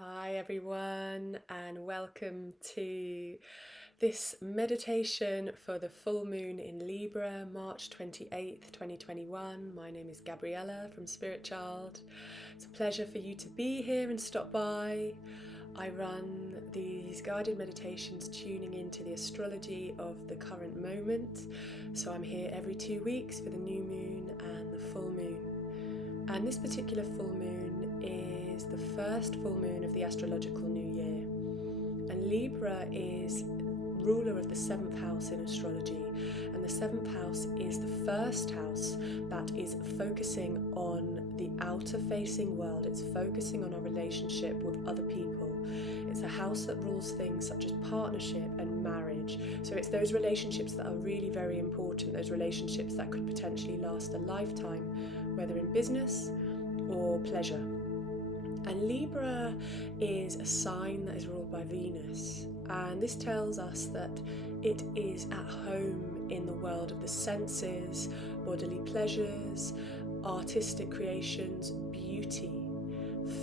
Hi everyone, and welcome to this meditation for the full moon in Libra, March 28th, 2021. My name is Gabriella from Spirit Child. It's a pleasure for you to be here and stop by. I run these guided meditations tuning into the astrology of the current moment. So I'm here every 2 weeks for the new moon and the full moon. And this particular full moon is the first full moon of the astrological new year. And Libra is ruler of the 7th house in astrology. And the 7th house is the first house that is focusing on the outer facing world. It's focusing on our relationship with other people. It's a house that rules things such as partnership and marriage. So it's those relationships that are really very important, those relationships that could potentially last a lifetime, whether in business or pleasure. And Libra is a sign that is ruled by Venus. And this tells us that it is at home in the world of the senses, bodily pleasures, artistic creations, beauty,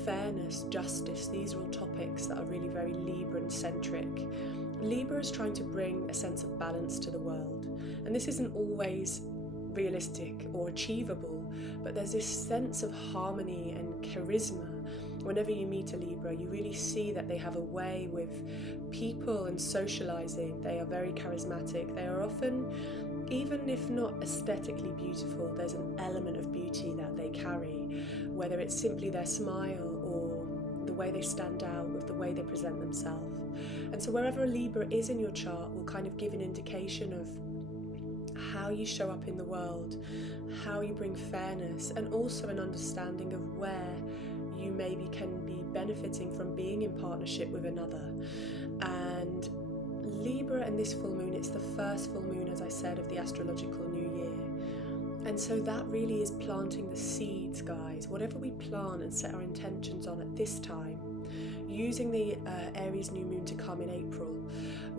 fairness, justice. These are all topics that are really very Libran-centric. Libra is trying to bring a sense of balance to the world. And this isn't always realistic or achievable, but there's this sense of harmony and charisma. Whenever you meet a Libra, you really see that they have a way with people and socializing. They are very charismatic. They are often, even if not aesthetically beautiful, there's an element of beauty that they carry, whether it's simply their smile or the way they stand out with the way they present themselves. And so wherever a Libra is in your chart will kind of give an indication of how you show up in the world, how you bring fairness, and also an understanding of where you maybe can be benefiting from being in partnership with another. And Libra and this full moon, it's the first full moon, as I said, of the astrological new year. And so that really is planting the seeds, guys. Whatever we plant and set our intentions on at this time, using the Aries new moon to come in April,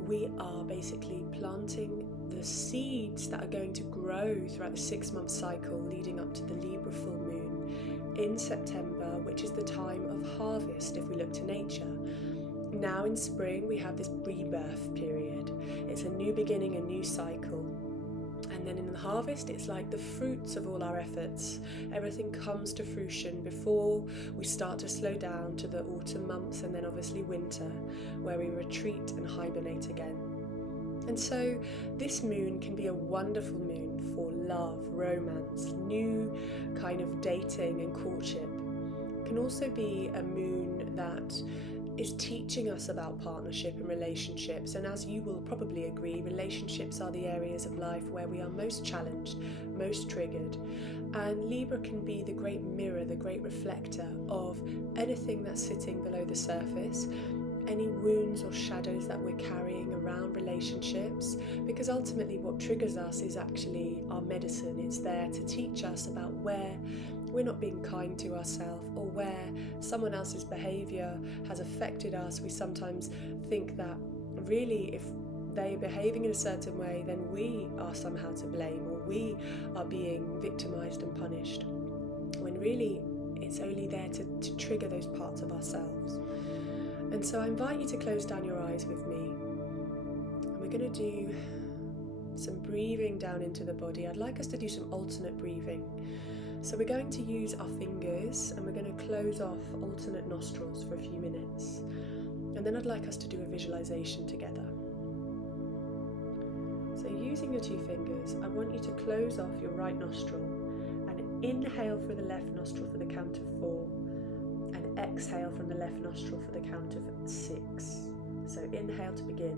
we are basically planting the seeds that are going to grow throughout the 6-month cycle leading up to the Libra full moon in September, which is the time of harvest if we look to nature. Now in spring we have this rebirth period. It's a new beginning, a new cycle. And then in the harvest, it's like the fruits of all our efforts. Everything comes to fruition before we start to slow down to the autumn months and then obviously winter, where we retreat and hibernate again. And so this moon can be a wonderful moon for love, romance, new kind of dating and courtship. It can also be a moon that is teaching us about partnership and relationships. And as you will probably agree, relationships are the areas of life where we are most challenged, most triggered. And Libra can be the great mirror, the great reflector of anything that's sitting below the surface, any wounds or shadows that we're carrying around relationships, because ultimately what triggers us is actually our medicine. It's there to teach us about where we're not being kind to ourselves, or where someone else's behaviour has affected us. We sometimes think that really if they're behaving in a certain way, then we are somehow to blame, or we are being victimised and punished, when really it's only there to trigger those parts of ourselves. And so I invite you to close down your eyes with me, and we're going to do some breathing down into the body. I'd like us to do some alternate breathing. So we're going to use our fingers and we're going to close off alternate nostrils for a few minutes. And then I'd like us to do a visualization together. So using your 2 fingers, I want you to close off your right nostril and inhale through the left nostril for the count of 4. And exhale from the left nostril for the count of 6. So inhale to begin.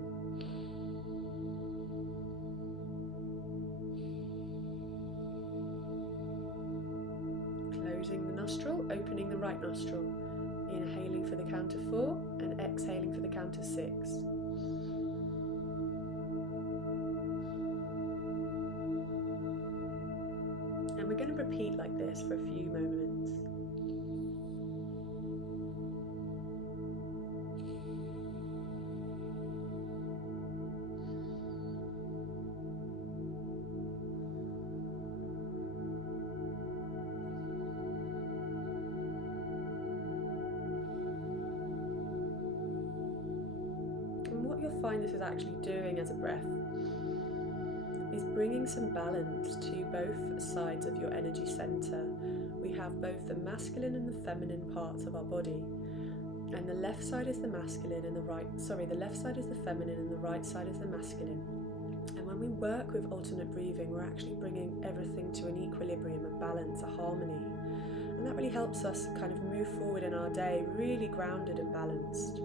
Closing the nostril, opening the right nostril. Inhaling for the count of 4 and exhaling for the count of 6. And we're going to repeat like this for a few moments. you'll find this is actually doing as a breath is bringing some balance to both sides of your energy center. We have both the masculine and the feminine parts of our body. And the left side is the masculine and the left side is the feminine and the right side is the masculine. And when we work with alternate breathing, we're actually bringing everything to an equilibrium, a balance, a harmony. And that really helps us kind of move forward in our day, really grounded and balanced.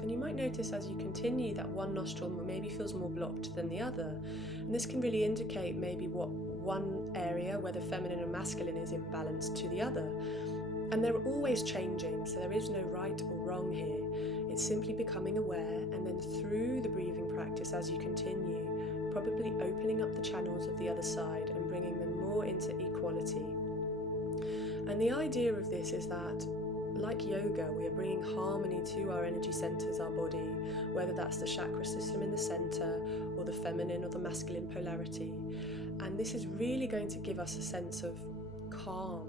And you might notice as you continue that one nostril maybe feels more blocked than the other. And this can really indicate maybe what one area, whether feminine or masculine, is imbalanced to the other. And they're always changing, so there is no right or wrong here. It's simply becoming aware, and then through the breathing practice as you continue, probably opening up the channels of the other side and bringing them more into equality. And the idea of this is that, like yoga, we are bringing harmony to our energy centers, our body, whether that's the chakra system in the center or the feminine or the masculine polarity. And this is really going to give us a sense of calm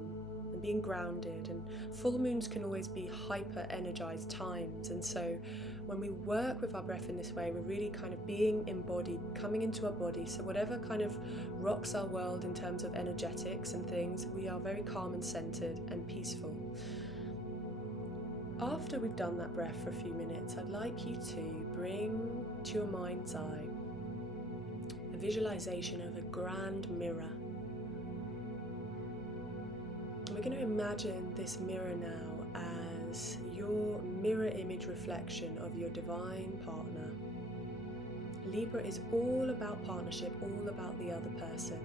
and being grounded. And full moons can always be hyper energized times. And so when we work with our breath in this way, we're really kind of being embodied, coming into our body. So whatever kind of rocks our world in terms of energetics and things, we are very calm and centered and peaceful. After we've done that breath for a few minutes, I'd like you to bring to your mind's eye a visualization of a grand mirror. And we're going to imagine this mirror now as your mirror image reflection of your divine partner. Libra is all about partnership, all about the other person.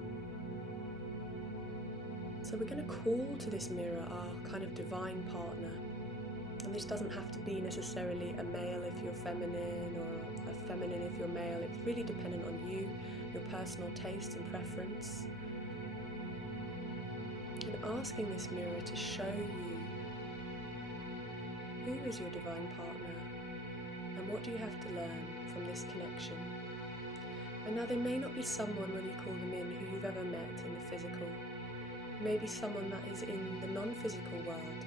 So we're going to call to this mirror our kind of divine partner. And this doesn't have to be necessarily a male if you're feminine or a feminine if you're male. It's really dependent on you, your personal taste and preference. And asking this mirror to show you who is your divine partner and what do you have to learn from this connection. And now they may not be someone when you call them in who you've ever met in the physical. Maybe someone that is in the non-physical world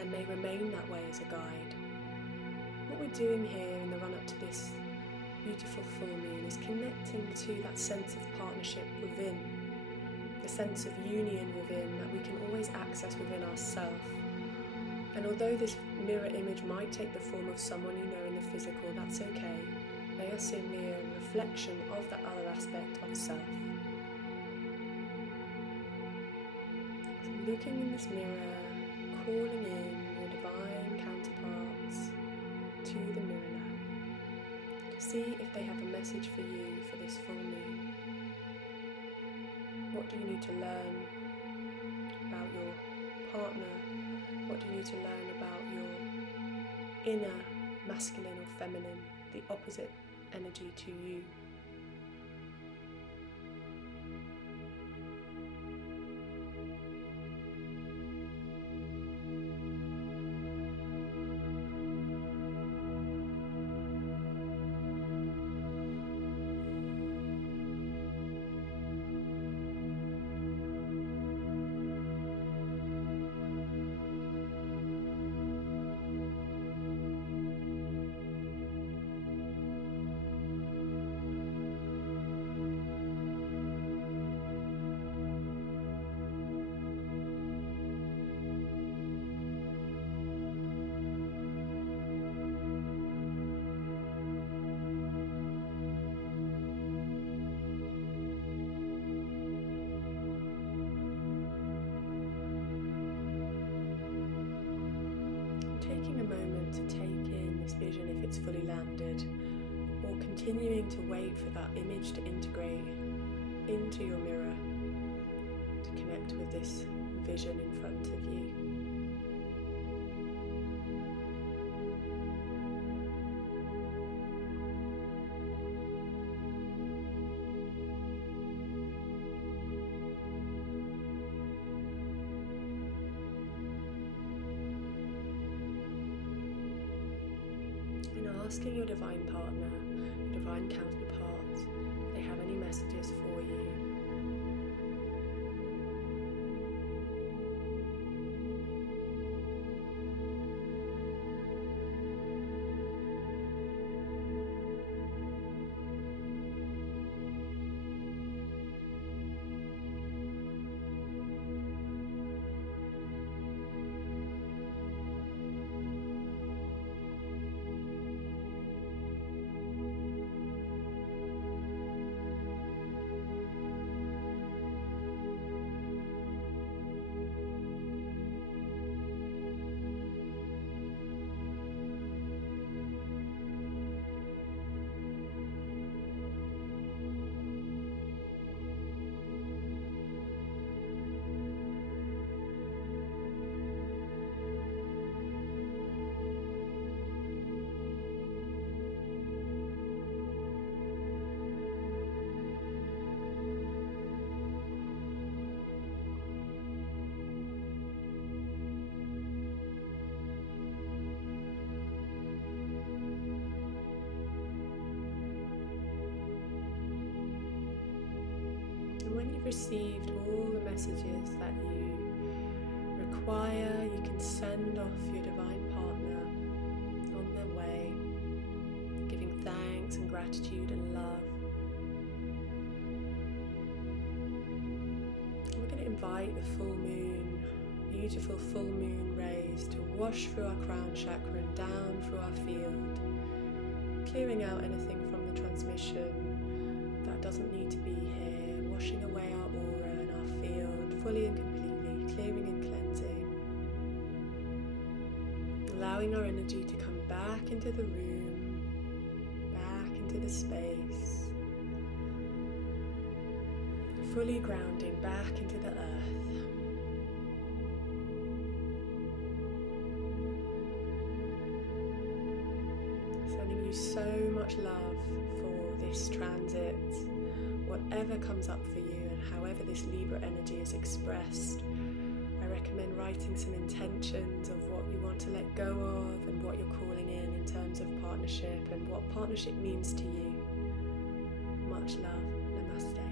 and may remain that way as a guide. What we're doing here in the run-up to this beautiful full moon is connecting to that sense of partnership within, the sense of union within that we can always access within ourselves. And although this mirror image might take the form of someone you know in the physical, that's okay. They are simply a reflection of that other aspect of self. So looking in this mirror, calling in your divine counterparts to the mirror now to see if they have a message for you for this full moon. What do you need to learn about your partner? What do you need to learn about your inner masculine or feminine, the opposite energy to you? Taking a moment to take in this vision if it's fully landed, or continuing to wait for that image to integrate into your mirror to connect with this vision in front of you. asking your divine partner, your divine counterpart, if they have any messages for you. When you've received all the messages that you require, you can send off your divine partner on their way, giving thanks and gratitude and love. We're going to invite the full moon, beautiful full moon rays to wash through our crown chakra and down through our field, clearing out anything from the transmission that doesn't need to be here. Washing away our aura and our field fully and completely, clearing and cleansing. Allowing our energy to come back into the room, back into the space. Fully grounding back into the earth. Sending you so much love for this transit. Whatever comes up for you and however this Libra energy is expressed, I recommend writing some intentions of what you want to let go of and what you're calling in terms of partnership and what partnership means to you. Much love. Namaste.